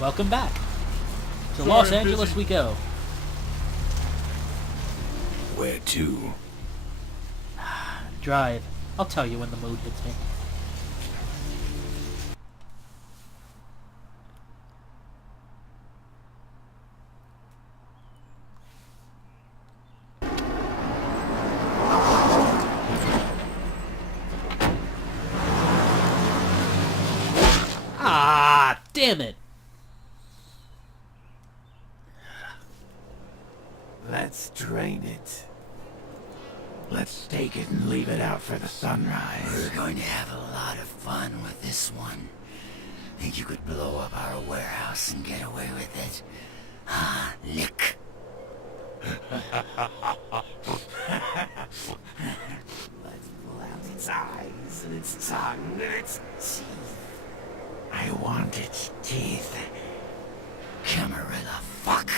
Welcome back. To Sorry, Los I'm Angeles busy. we go. Where to? Drive. I'll tell you when the mood hits me. Ah, damn it. Let's drain it. Let's take it and leave it out for the sunrise. We're going to have a lot of fun with this one. Think you could blow up our warehouse and get away with it? Ah, lick. Let's pull out its eyes and its tongue and its teeth. I want its teeth. Camarilla fuck.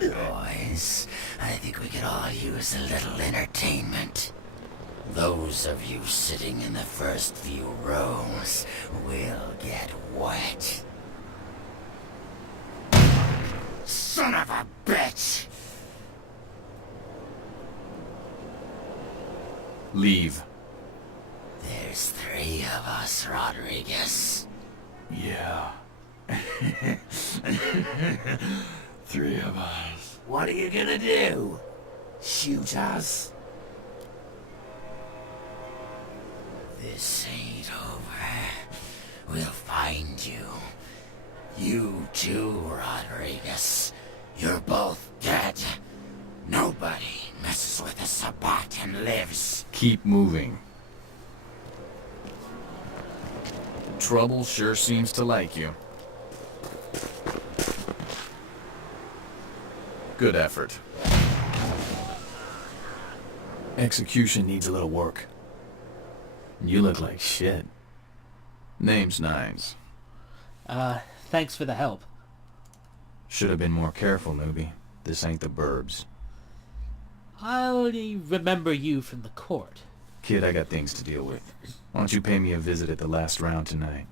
Boys, I think we could all use a little entertainment. Those of you sitting in the first few rows will get wet. Son of a bitch! Leave. There's 3 of us, Rodriguez. Yeah. 3 of us. What are you gonna do? Shoot us? This ain't over. We'll find you. You too, Rodriguez. You're both dead. Nobody messes with a Sabbat and lives. Keep moving. Trouble sure seems to like you. Good effort. Execution needs a little work. You look like shit. Name's Nines. Thanks for the help. Should have been more careful, newbie. This ain't the burbs. I'll remember you from the court. Kid, I got things to deal with. Why don't you pay me a visit at the last round tonight?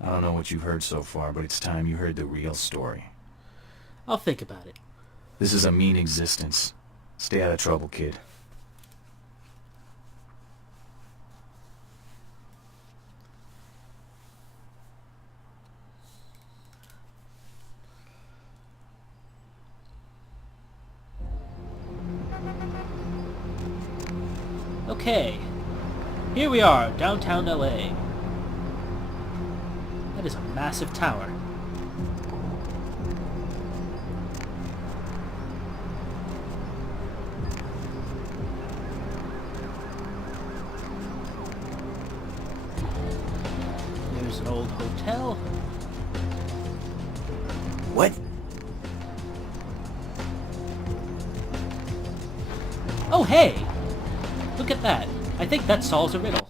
I don't know what you've heard so far, but it's time you heard the real story. I'll think about it. This is a mean existence. Stay out of trouble, kid. Okay. Here we are, downtown LA. That is a massive tower. There's an old hotel. What? Oh, hey! Look at that. I think that solves a riddle.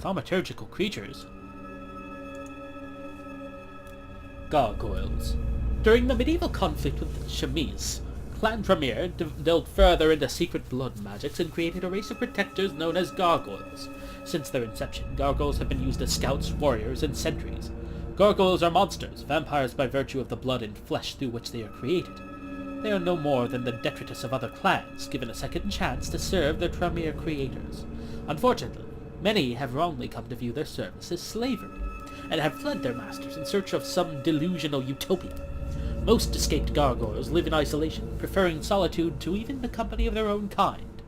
Thaumaturgical creatures. Gargoyles. During the medieval conflict with the Chamise, Clan Premier delved further into secret blood magics and created a race of protectors known as gargoyles. Since their inception, gargoyles have been used as scouts, warriors, and sentries. Gargoyles are monsters, vampires by virtue of the blood and flesh through which they are created. They are no more than the detritus of other clans, given a second chance to serve their premier creators. Unfortunately, many have wrongly come to view their service as slavery, and have fled their masters in search of some delusional utopia. Most escaped gargoyles live in isolation, preferring solitude to even the company of their own kind.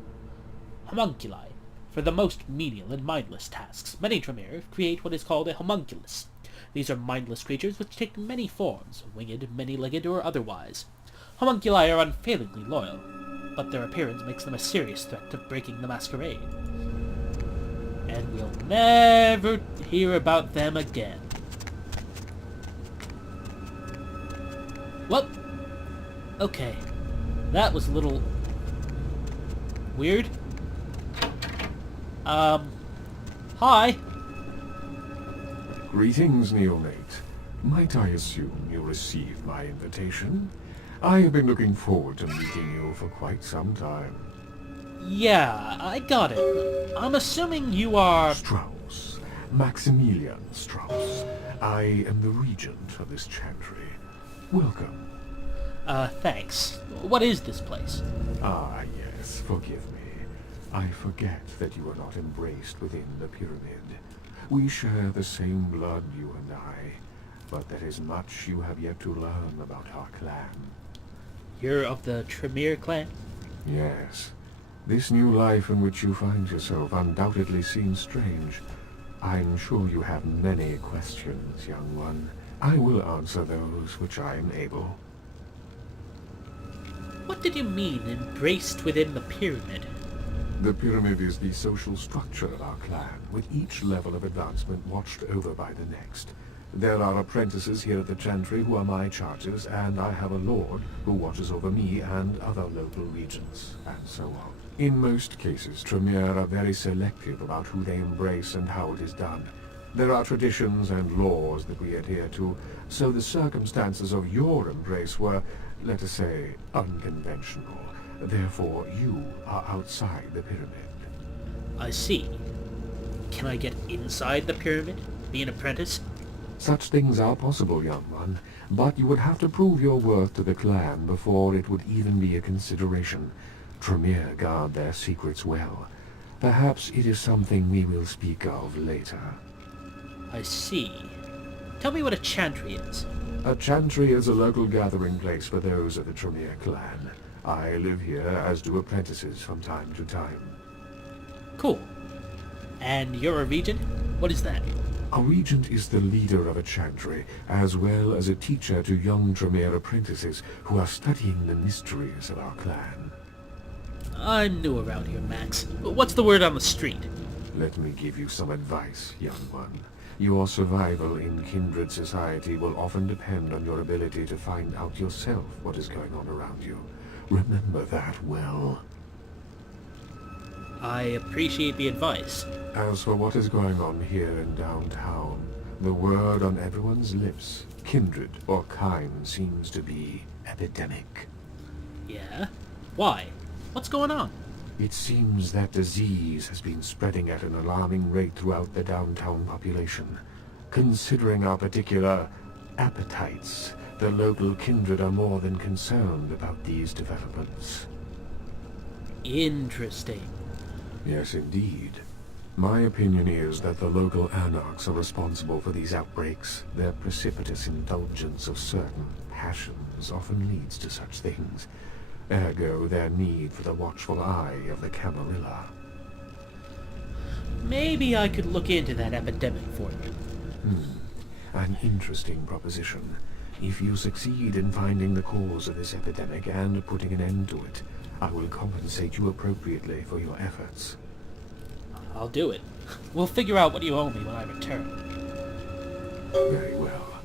Homunculi. For the most menial and mindless tasks, many Tremere create what is called a homunculus. These are mindless creatures which take many forms, winged, many-legged, or otherwise. Homunculi are unfailingly loyal, but their appearance makes them a serious threat to breaking the Masquerade. And we'll never hear about them again. Well, okay. That was a little weird. Hi. Greetings, neonate. Might I assume you received my invitation? I have been looking forward to meeting you for quite some time. Yeah, I got it. I'm assuming you are... Strauss. Maximilian Strauss. I am the regent of this chantry. Welcome. Thanks. What is this place? Ah, yes, forgive me. I forget that you are not embraced within the pyramid. We share the same blood, you and I, but there is much you have yet to learn about our clan. You're of the Tremere clan? Yes. This new life in which you find yourself undoubtedly seems strange. I'm sure you have many questions, young one. I will answer those which I am able. What did you mean, embraced within the pyramid? The pyramid is the social structure of our clan, with each level of advancement watched over by the next. There are apprentices here at the chantry who are my charges, and I have a lord who watches over me and other local regents, and so on. In most cases, Tremere are very selective about who they embrace and how it is done. There are traditions and laws that we adhere to, so the circumstances of your embrace were, let us say, unconventional. Therefore, you are outside the pyramid. I see. Can I get inside the pyramid? Be an apprentice? Such things are possible, young one, but you would have to prove your worth to the clan before it would even be a consideration. Tremere guard their secrets well. Perhaps it is something we will speak of later. I see. Tell me what a chantry is. A chantry is a local gathering place for those of the Tremere clan. I live here, as do apprentices from time to time. Cool. And you're a regent? What is that? A regent is the leader of a chantry, as well as a teacher to young Tremere apprentices who are studying the mysteries of our clan. I'm new around here, Max. What's the word on the street? Let me give you some advice, young one. Your survival in kindred society will often depend on your ability to find out yourself what is going on around you. Remember that well. I appreciate the advice. As for what is going on here in downtown, the word on everyone's lips, kindred or kind, seems to be epidemic. Yeah? Why? What's going on? It seems that disease has been spreading at an alarming rate throughout the downtown population. Considering our particular appetites, the local kindred are more than concerned about these developments. Interesting. Yes, indeed. My opinion is that the local anarchs are responsible for these outbreaks. Their precipitous indulgence of certain passions often leads to such things. Ergo, their need for the watchful eye of the Camarilla. Maybe I could look into that epidemic for you. An interesting proposition. If you succeed in finding the cause of this epidemic and putting an end to it, I will compensate you appropriately for your efforts. I'll do it. We'll figure out what you owe me when I return. Very well.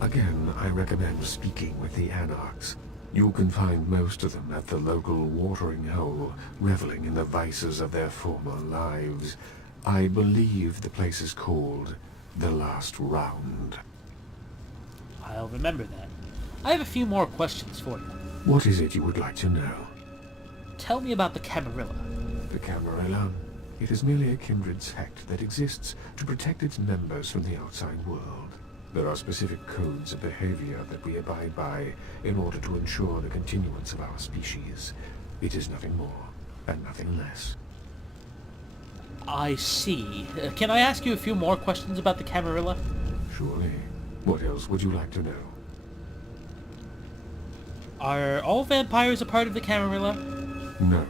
Again, I recommend speaking with the anarchs. You can find most of them at the local watering hole, reveling in the vices of their former lives. I believe the place is called The Last Round. I'll remember that. I have a few more questions for you. What is it you would like to know? Tell me about the Camarilla. The Camarilla? It is merely a kindred sect that exists to protect its members from the outside world. There are specific codes of behavior that we abide by in order to ensure the continuance of our species. It is nothing more and nothing less. I see. Can I ask you a few more questions about the Camarilla? Surely. What else would you like to know? Are all vampires a part of the Camarilla? No.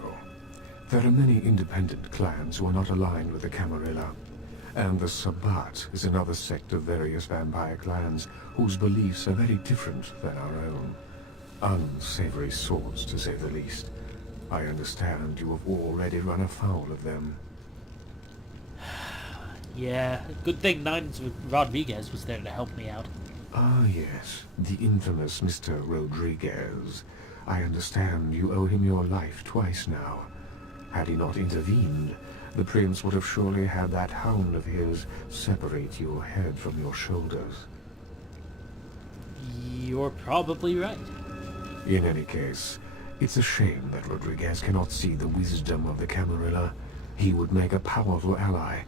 There are many independent clans who are not aligned with the Camarilla. And the Sabbat is another sect of various vampire clans whose beliefs are very different than our own. Unsavory sorts, to say the least. I understand you have already run afoul of them. Yeah, good thing Nines Rodriguez was there to help me out. Ah, yes. The infamous Mr. Rodriguez. I understand you owe him your life twice now. Had he not intervened, the prince would have surely had that hound of his separate your head from your shoulders. You're probably right. In any case, it's a shame that Rodriguez cannot see the wisdom of the Camarilla. He would make a powerful ally.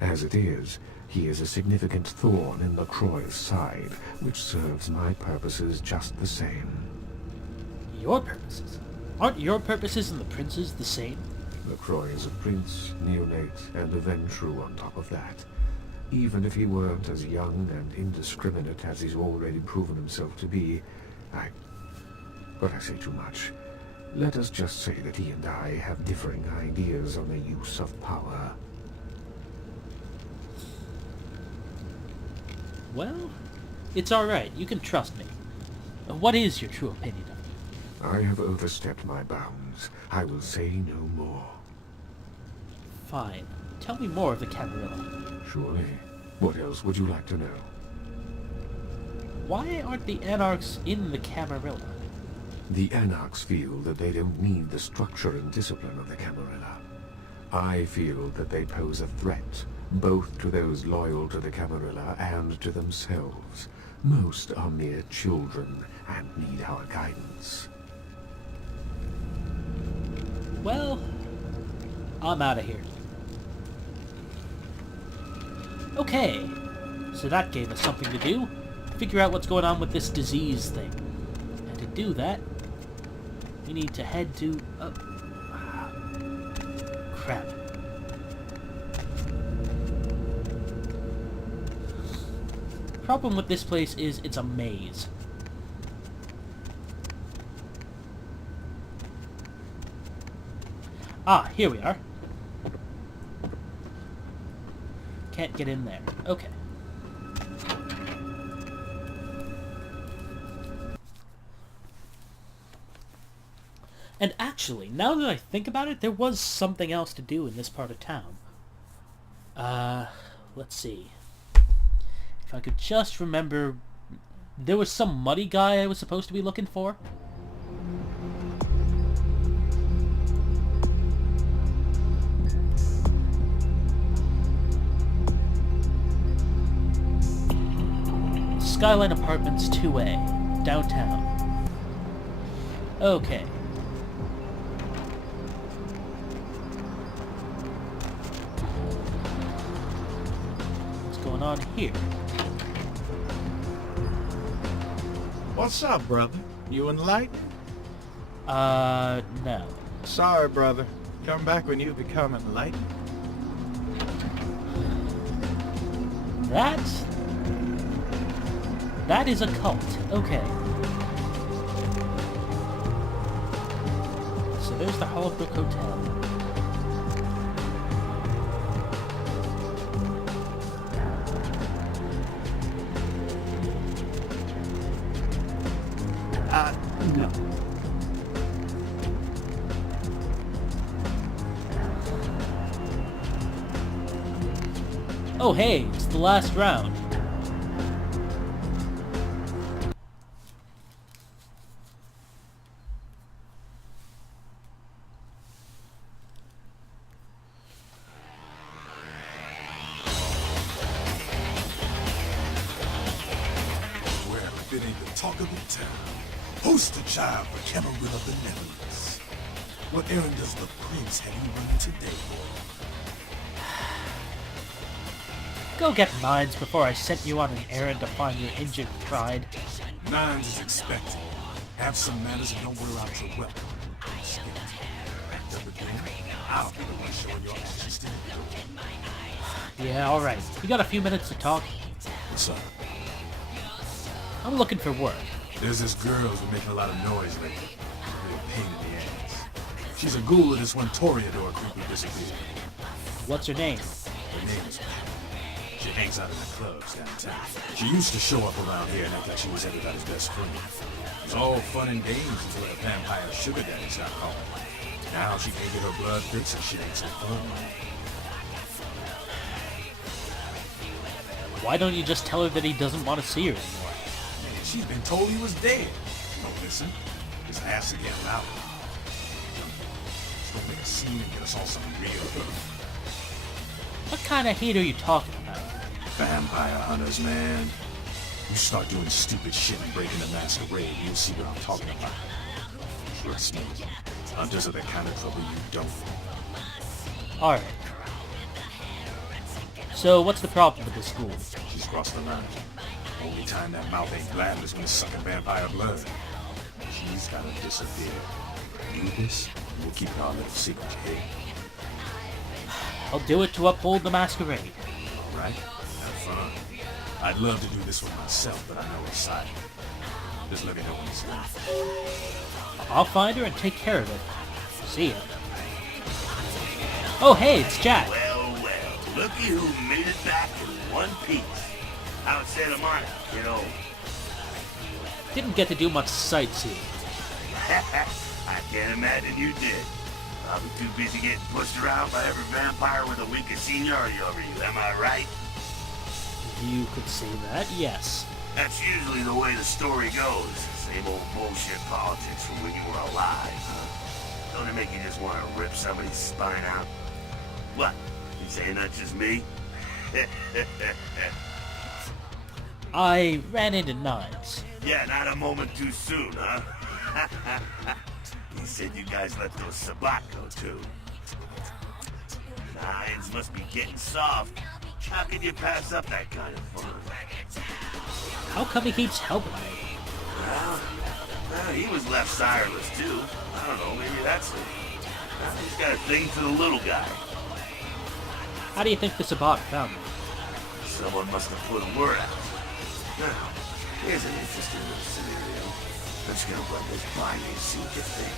As it is, he is a significant thorn in LaCroix's side, which serves my purposes just the same. Your purposes? Aren't your purposes and the prince's the same? LaCroix is a prince, neonate, and a Ventrue on top of that. Even if he weren't as young and indiscriminate as he's already proven himself to be, But I say too much. Let us just say that he and I have differing ideas on the use of power. Well, it's alright. You can trust me. What is your true opinion of me? I have overstepped my bounds. I will say no more. Fine. Tell me more of the Camarilla. Surely. What else would you like to know? Why aren't the Anarchs in the Camarilla? The Anarchs feel that they don't need the structure and discipline of the Camarilla. I feel that they pose a threat, both to those loyal to the Camarilla and to themselves. Most are mere children and need our guidance. Well, I'm out of here. Okay, so that gave us something to do. Figure out what's going on with this disease thing. And to do that, we need to head to... crap. Problem with this place is it's a maze. Ah, here we are. Can't get in there. Okay. And actually, now that I think about it, there was something else to do in this part of town. Let's see. If I could just remember... There was some muddy guy I was supposed to be looking for. Skyline Apartments 2A, downtown. Okay. What's going on here? What's up, brother? You enlightened? No. Sorry, brother. Come back when you become enlightened. That is a cult. Okay. So there's the Hollowbrook Hotel. No. Oh hey, it's the last round. It ain't the talk of the town. Poster child for Camarilla benevolence. What errand does the prince have you running today for? Go get mines before I sent you on an errand to find your injured pride. Nines is expected. Have some manners and don't wear out your weapon. I'll be the one showing your actions to you. Yeah, alright. You got a few minutes to talk? What's up? I'm looking for work. There's this girl who's been making a lot of noise lately. Real pain in the ass. She's a ghoul of this one Toreador creep who disappeared. What's her name? Her name is Pat. She hangs out in the clubs downtown. She used to show up around here and act like she was everybody's best friend. It was all fun and games until her vampire sugar daddy stopped calling. Now she can't get her blood fixed and shit ain't so fun. Why don't you just tell her that he doesn't want to see her anymore? Man, she's been told he was dead. Don't listen. Just ask to get him out. Just don't make a scene and get us all some real good. What kind of heat are you talking about? Vampire hunters, man. You start doing stupid shit and breaking the Masquerade, you'll see what I'm talking about. Trust me, hunters are the kind of trouble you don't want. Alright. So, what's the problem with this school? She's crossed the line. Only time that mouth ain't black is when it's sucking vampire blood. She's gotta disappear. Do this, and we'll keep it our little secret, hey? I'll do it to uphold the Masquerade. Alright? Have fun. I'd love to do this one myself, but I know it's silent. Just let me know when it's done. I'll find her and take care of it. See ya. Oh hey, it's Jack. Well, looky who made it back in one piece. How's Santa Monica, kiddo? Didn't get to do much sightseeing. I can't imagine you did. Probably too busy getting pushed around by every vampire with a week of seniority over you, am I right? You could say that, yes. That's usually the way the story goes. Same old bullshit politics from when you were alive, huh? Don't it make you just want to rip somebody's spine out? What? You saying that's just me? I ran into Nines. Yeah, not a moment too soon, huh? He said you guys let those Sabat go too. Nines must be getting soft. How can you pass up that kind of fun? How come he keeps helping me? Well, he was left sireless too. I don't know, maybe that's it. He's got a thing for the little guy. How do you think the Sabat found me? Someone must have put a word out. Now, here's an interesting little scenario. I'm just gonna run this by you and see what you think.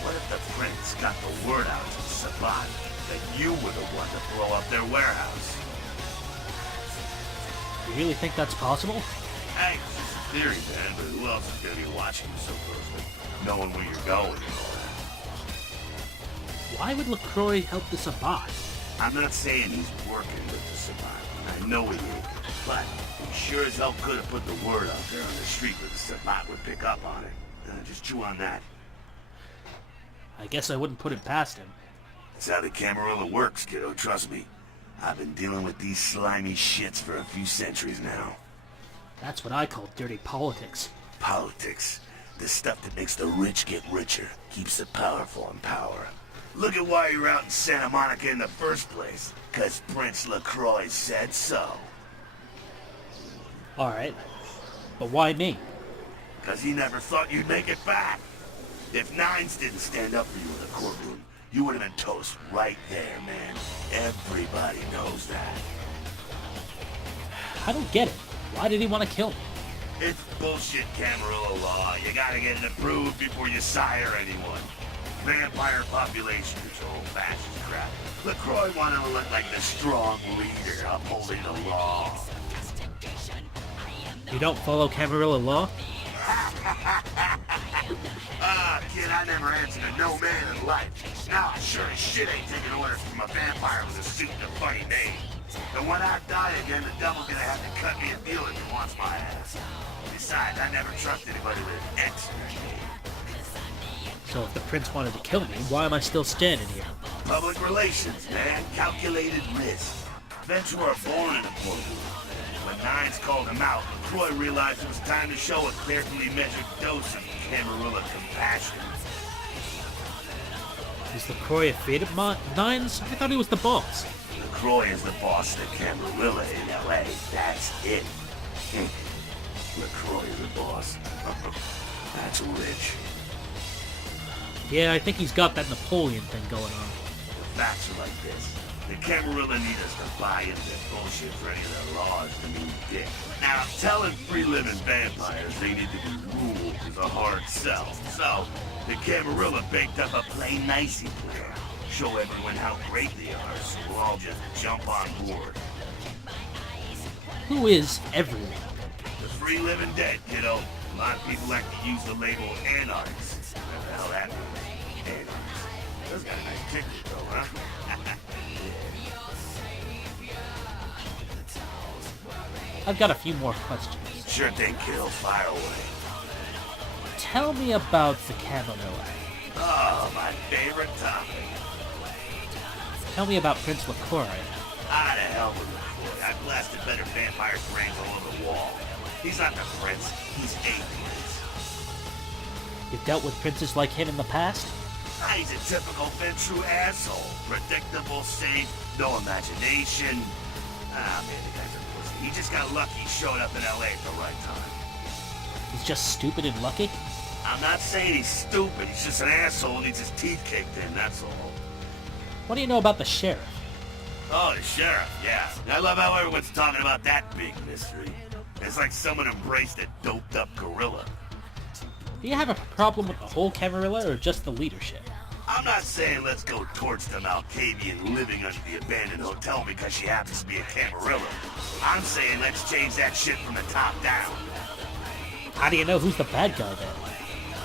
What if the prince got the word out to Sabat that you were the one to blow up their warehouse? You really think that's possible? Hey, it's just a theory, man, but who else is gonna be watching you so closely? Knowing where you're going and all that. Why would LaCroix help the Sabat? I'm not saying he's working with the Sabat. I know he ain't. But he sure as hell could have put the word out there on the street where the Sabat would pick up on it. Just chew on that. I guess I wouldn't put it past him. That's how the Camarilla works, kiddo, trust me. I've been dealing with these slimy shits for a few centuries now. That's what I call dirty politics. Politics. The stuff that makes the rich get richer, keeps the powerful in power. Look at why you're out in Santa Monica in the first place. 'Cause Prince LaCroix said so. Alright. But why me? 'Cause he never thought you'd make it back. If Nines didn't stand up for you in the courtroom, you would have been toast right there, man. Everybody knows that. I don't get it. Why did he want to kill me? It's bullshit Camarilla law. You gotta get it approved before you sire anyone. Vampire population control, fascist crap. LaCroix wanted to look like the strong leader upholding the law. You don't follow Camarilla law? Kid, I never answered to no man in life. Now I sure as shit ain't taking orders from a vampire with a suit and a funny name. And when I die again, the devil's gonna have to cut me a deal if he wants my ass. Besides, I never trust anybody with an X in their name. So if the prince wanted to kill me, why am I still standing here? Public relations, man. Calculated risk. Ventura born in a courtroom. When Nines called him out, Croy realized it was time to show a carefully measured dose of Camarilla compassion. Is LaCroix afraid of Nines? I thought he was the boss. LaCroix is the boss of the Camarilla in L.A. That's it. LaCroix is the boss. That's rich. Yeah, I think he's got that Napoleon thing going on. The facts are like this. The Camarilla need us to buy into their bullshit for any of their laws to mean dick. Now, telling free-living vampires they need to be ruled is a hard sell. So, the Camarilla baked up a plain nicey plan. Show everyone how great they are, so we'll all just jump on board. Who is everyone? The free-living dead, kiddo. A lot of people like to use the label anarchists. What the hell that means? Anarchists. Those got a nice ticket, though, huh? I've got a few more questions. Sure thing, kiddo. Fire away. Tell me about the Camarilla. Oh, my favorite topic. Tell me about Prince LaCour. Ah, the hell with LaCroix. I blasted better vampire brains all over the wall. He's not the prince, he's a prince. You've dealt with princes like him in the past? Ah, he's a typical Ventrue asshole. Predictable, safe, no imagination. Ah, man, the guy's a pussy. He just got lucky he showed up in LA at the right time. He's just stupid and lucky? I'm not saying he's stupid, he's just an asshole who needs his teeth kicked in, that's all. What do you know about the sheriff? Oh, the sheriff, yeah. I love how everyone's talking about that big mystery. It's like someone embraced a doped-up gorilla. Do you have a problem with the whole Camarilla or just the leadership? I'm not saying let's go torch the Malkavian living under the abandoned hotel because she happens to be a Camarilla. I'm saying let's change that shit from the top down. How do you know who's the bad guy then?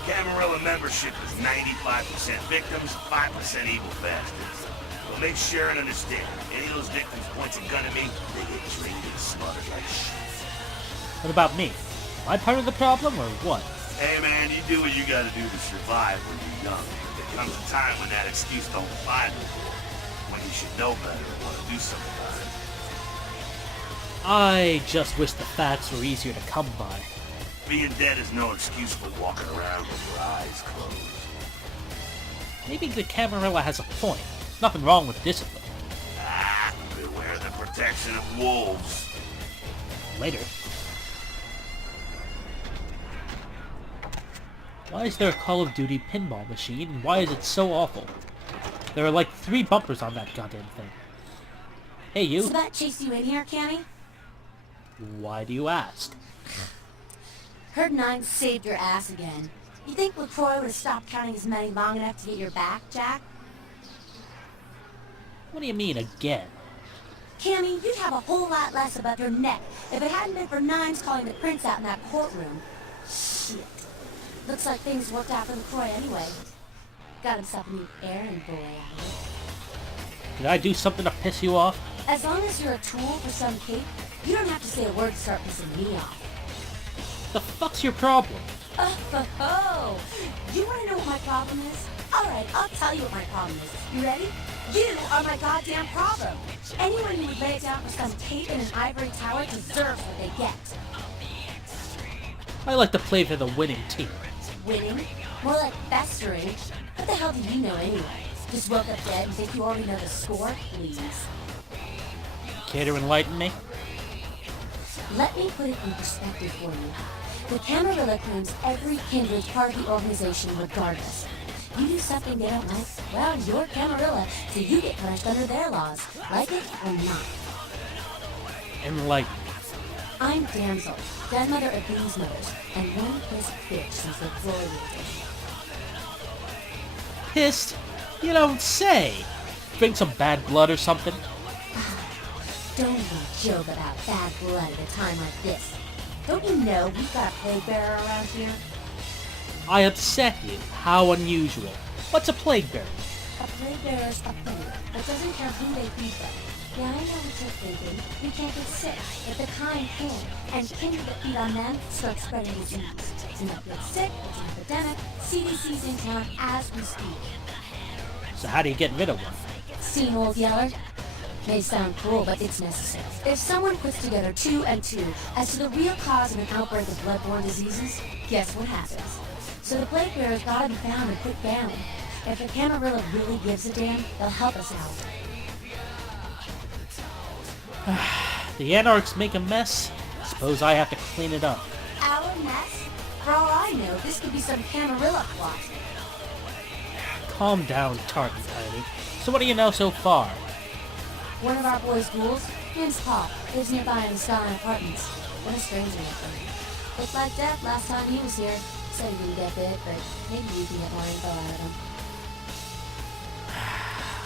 Camarilla membership is 95% victims, 5% evil bastards. Well, make sure and understand, any of those victims points a gun at me, they get drained and smothered like shit. What about me? Am I part of the problem or what? Hey man, you do what you gotta do to survive when you're young. There comes a time when that excuse don't apply anymore. When you should know better and want to do something about it. I just wish the facts were easier to come by. Being dead is no excuse for walking around with your eyes closed. Maybe the Camarilla has a point. Nothing wrong with discipline. Ah, beware the protection of wolves. Later. Why is there a Call of Duty pinball machine, and why is it so awful? There are like 3 bumpers on that goddamn thing. Hey, you. So that chased you in here, Cammy? Why do you ask? Heard Nine saved your ass again. You think LaCroix would have stopped counting his money long enough to get your back, Jack? What do you mean, again? Cammy, you'd have a whole lot less above your neck if it hadn't been for Nines calling the prince out in that courtroom. Shit. Looks like things worked out for LaCroix anyway. Got himself a new errand boy out of it. Did I do something to piss you off? As long as you're a tool for some cape, you don't have to say a word to start pissing me off. The fuck's your problem? Oh, you want to know what my problem is? Alright, I'll tell you what my problem is. You ready? You are my goddamn problem. Anyone who would lay it down for some cape in an ivory tower deserves what they get. I like to play for the winning team. Winning? More like festering. What the hell do you know anyway? Just woke up dead and think you already know the score? Please. Care to enlighten me? Let me put it in perspective for you. The Camarilla claims every kindred's part of the organization regardless. You do something they don't like, well, you're Camarilla, so you get punished under their laws. Like it or not. Enlighten me. I'm Damsel, grandmother of these mothers, and one pissed bitch since LaCroix lived in. Pissed? You don't say. Drink some bad blood or something? Don't even joke about bad blood at a time like this. Don't you know we've got a plague bearer around here? I upset you. How unusual. What's a plague bearer? A plague bearer's a plague that doesn't care who they feed them. Yeah, I know what you're thinking. We can't get sick, but the kind can. And kindred that feed on them start spreading disease. And if get sick, it's an epidemic. CDC's in town as we speak. So how do you get rid of one? Seen Old Yeller? May sound cruel, but it's necessary. If someone puts together 2 and 2 as to the real cause of an outbreak of bloodborne diseases, guess what happens? So the plague bearer's gotta be found and put down. If the Camarilla really gives a damn, they'll help us out. The Anarchs make a mess. Suppose I have to clean it up. Our mess? For all I know, this could be some Camarilla plot. Calm down, Tartan Tiny. So what do you know so far? One of our boys' ghouls, name's Paul, lives nearby in the Skyline Apartments. What a stranger with him. Looked like death last time he was here. Said he didn't get bit, but maybe you can get more info out of him.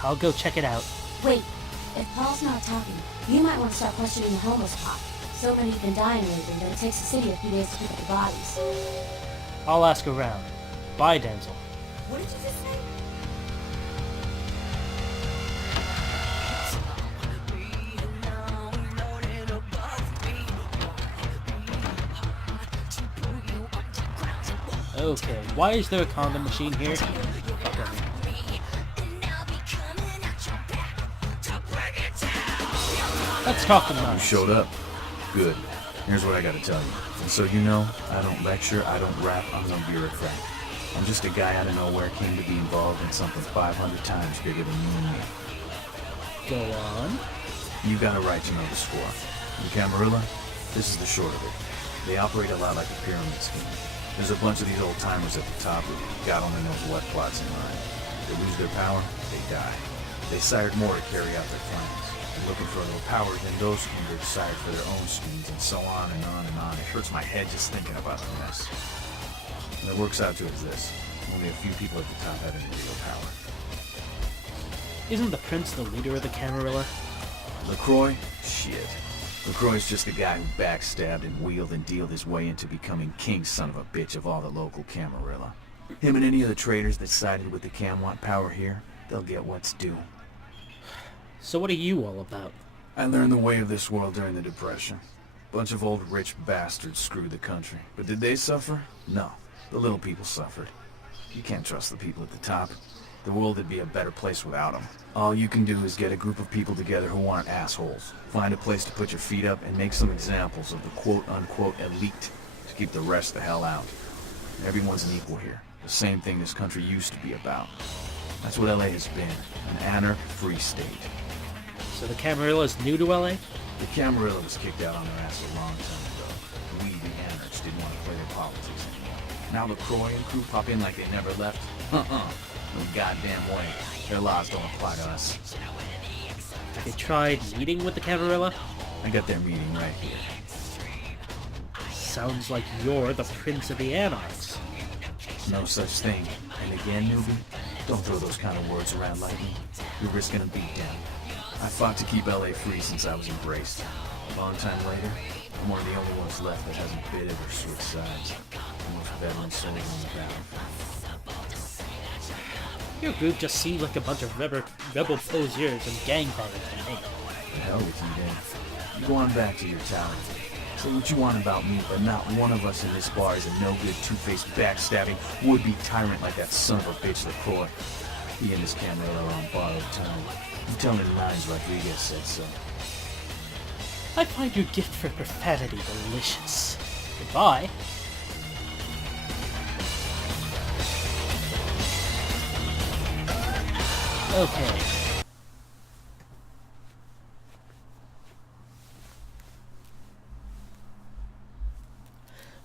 I'll go check it out. Wait, if Paul's not talking, you might want to start questioning the homeless pop. So many have been dying lately that it takes the city a few days to pick up the bodies. I'll ask around. Bye, Denzel. What did you just say? Okay, why is there a condom machine here? Fuck everything. Let's talk in You minds. showed up. Good. Here's what I gotta tell you. And so you know, I don't lecture, I don't rap, I'm no bureaucrat. I'm just a guy out of nowhere came to be involved in something 500 times bigger than you and me. Go on. You got a right to know the score. In Camarilla, this is the short of it. They operate a lot like a pyramid scheme. There's a bunch of these old-timers at the top with God only knows what plots in mind. They lose their power, they die. They sired more to carry out their plans. And looking for a little power than those who sired for their own schemes, and so on and on and on. It hurts my head just thinking about the mess. And it works out to is this. Only a few people at the top have any real power. Isn't the prince the leader of the Camarilla? LaCroix? Shit. LaCroix's just a guy who backstabbed and wheeled and dealed his way into becoming king son of a bitch of all the local Camarilla. Him and any of the traitors that sided with the Cam want power here, they'll get what's due. So what are you all about? I learned the way of this world during the Depression. Bunch of old rich bastards screwed the country. But did they suffer? No. The little people suffered. You can't trust the people at the top. The world would be a better place without them. All you can do is get a group of people together who aren't assholes. Find a place to put your feet up and make some examples of the quote-unquote elite to keep the rest the hell out. Everyone's an equal here. The same thing this country used to be about. That's what LA has been. An anarch-free state. So the Camarilla is new to LA? The Camarilla was kicked out on their ass a long time ago. We, the anarchs, didn't want to play their politics anymore. Now LaCroix and crew pop in like they never left? No goddamn way. Their laws don't apply to us. Have you tried meeting with the Camarilla? I got their meeting right here. Sounds like you're the prince of the anarchs. No such thing. And again, newbie, don't throw those kind of words around lightly. You're risking a beatdown. I fought to keep LA free since I was embraced. A long time later, I'm one of the only ones left that hasn't bidded or switched sides. The most veteran soldier on the battlefield. Your group just seems like a bunch of rebel poseurs and gangbangers to me. The hell with you, then. You go on back to your tower. Say what you want about me, but not one of us in this bar is a no-good, two-faced, backstabbing, would-be tyrant like that son of a bitch LaCroix. He and his Camarilla are on borrowed time. You tell me the lines Rodriguez said so. I find your gift for profanity delicious. Goodbye. Okay.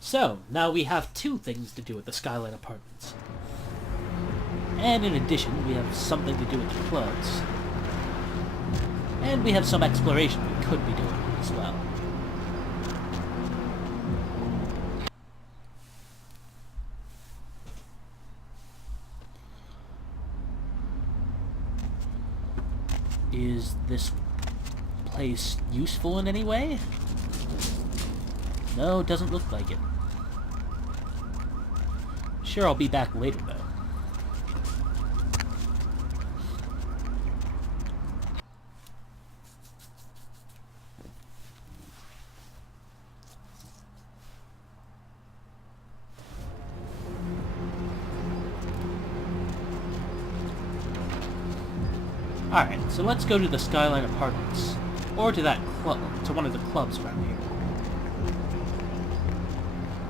So, now we have two things to do at the Skyline Apartments. And in addition, we have something to do with the clubs. And we have some exploration we could be doing as well. Is this place useful in any way? No, doesn't look like it. Sure, I'll be back later though. Alright, so let's go to the Skyline Apartments. Or to that club, to one of the clubs around here.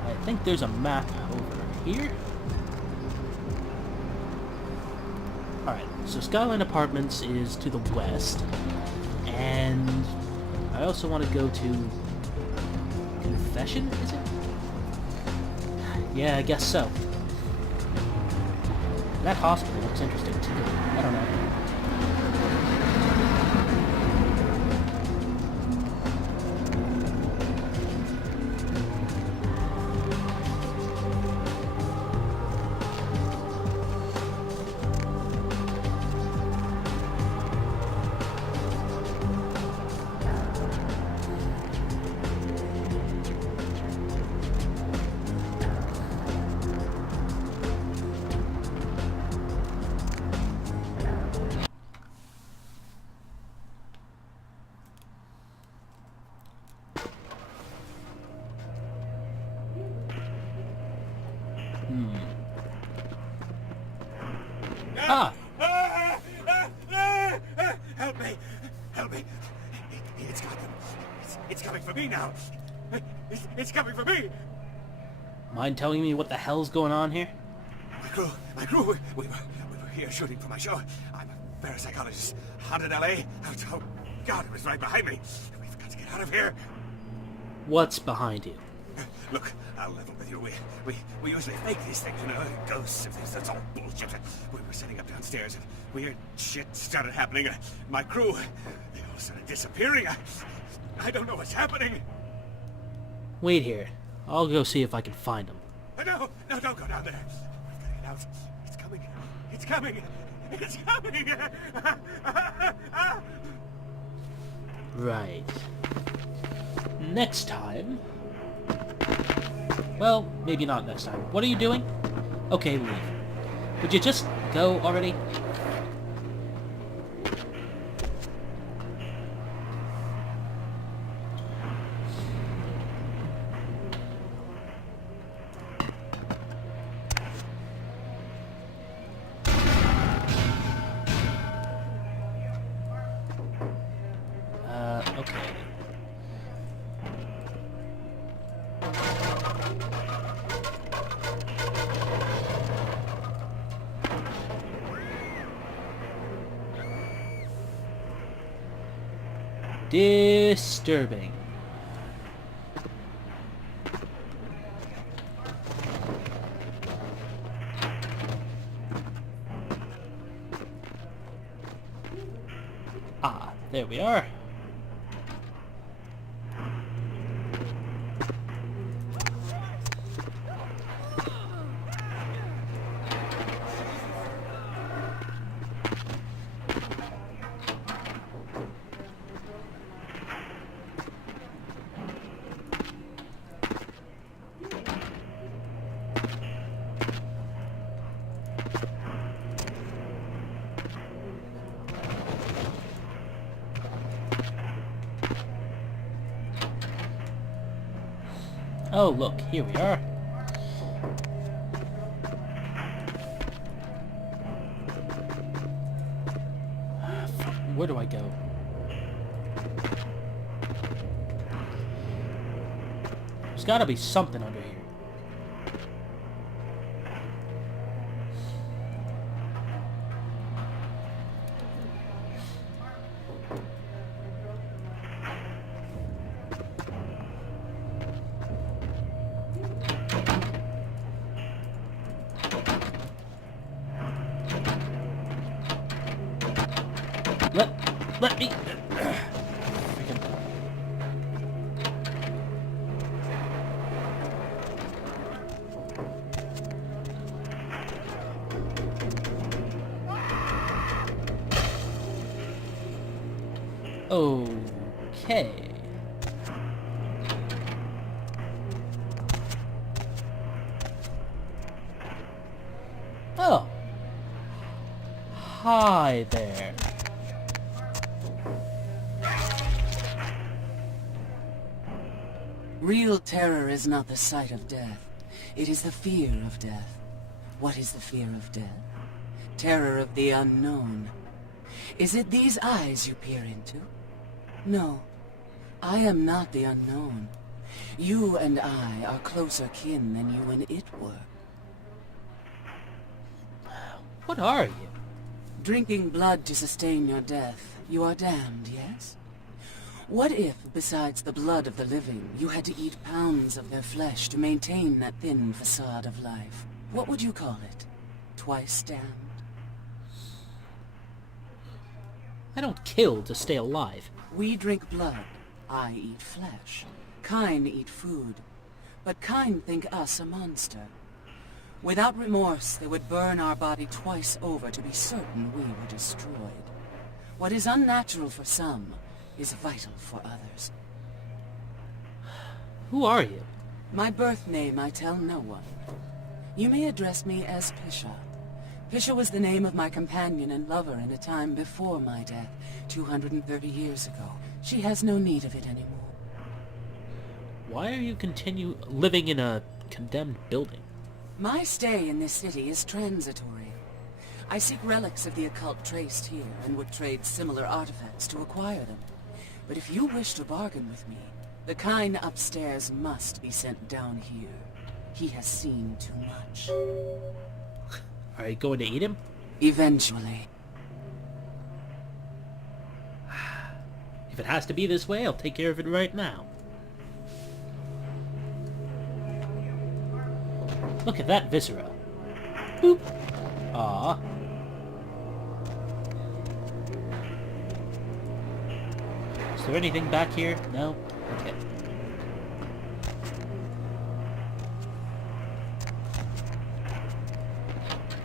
I think there's a map over here. Alright, so Skyline Apartments is to the west. And I also want to go to Confession, is it? Yeah, I guess so. That hospital looks interesting too. I don't know. Ah! Help me! Help me! It's got the It's coming for me now. It's coming for me. Mind telling me what the hell's going on here? My crew, we were here shooting for my show. I'm a parapsychologist out in L.A. Oh, God, it was right behind me. We've got to get out of here. What's behind you? Look, I'll level with you. We usually fake these things, you know, ghosts and things. That's all bullshit. We were setting up downstairs and weird shit started happening. My crew, they all started disappearing. I don't know what's happening. Wait here. I'll go see if I can find them. No, don't go down there. We've got to get out. It's coming. It's coming. It's coming. Right. Next time... Well, maybe not next time. What are you doing? Okay, leave. Would you just go already? Okay. Disturbing. Ah, there we are. Oh, look, here we are. Where do I go? There's gotta be something under here. Let me... Okay. Oh. Hi there. Real terror is not the sight of death. It is the fear of death. What is the fear of death? Terror of the unknown. Is it these eyes you peer into? No. I am not the unknown. You and I are closer kin than you and it were. What are you? Drinking blood to sustain your death, you are damned, yes? What if, besides the blood of the living, you had to eat pounds of their flesh to maintain that thin facade of life? What would you call it? Twice damned? I don't kill to stay alive. We drink blood. I eat flesh. Kine eat food. But Kine think us a monster. Without remorse, they would burn our body twice over to be certain we were destroyed. What is unnatural for some is vital for others. Who are you? My birth name I tell no one. You may address me as Pisha. Pisha was the name of my companion and lover in a time before my death, 230 years ago. She has no need of it anymore. Why are you living in a condemned building? My stay in this city is transitory. I seek relics of the occult traced here and would trade similar artifacts to acquire them. But if you wish to bargain with me, The kind upstairs must be sent down here. He has seen too much. Are you going to eat him? Eventually. If it has to be this way, I'll take care of it right now. Look at that viscera. Boop. Aw. Is there anything back here? No? Okay.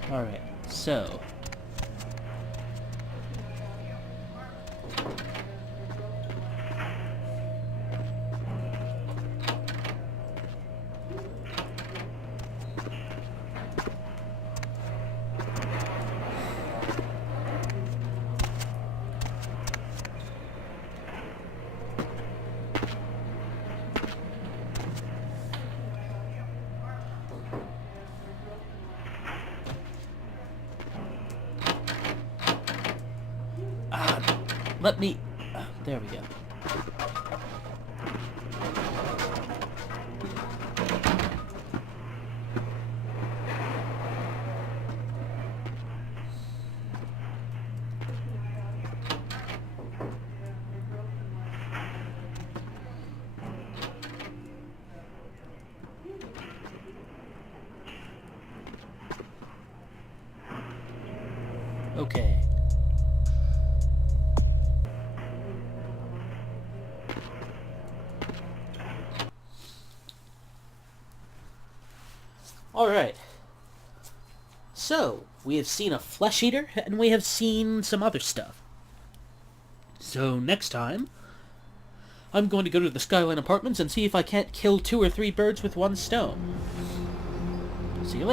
Alright, so... let me... there we go. Okay. Alright. So, we have seen a flesh eater, and we have seen some other stuff. So, next time, I'm going to go to the Skyline Apartments and see if I can't kill 2 or 3 birds with one stone. See you later.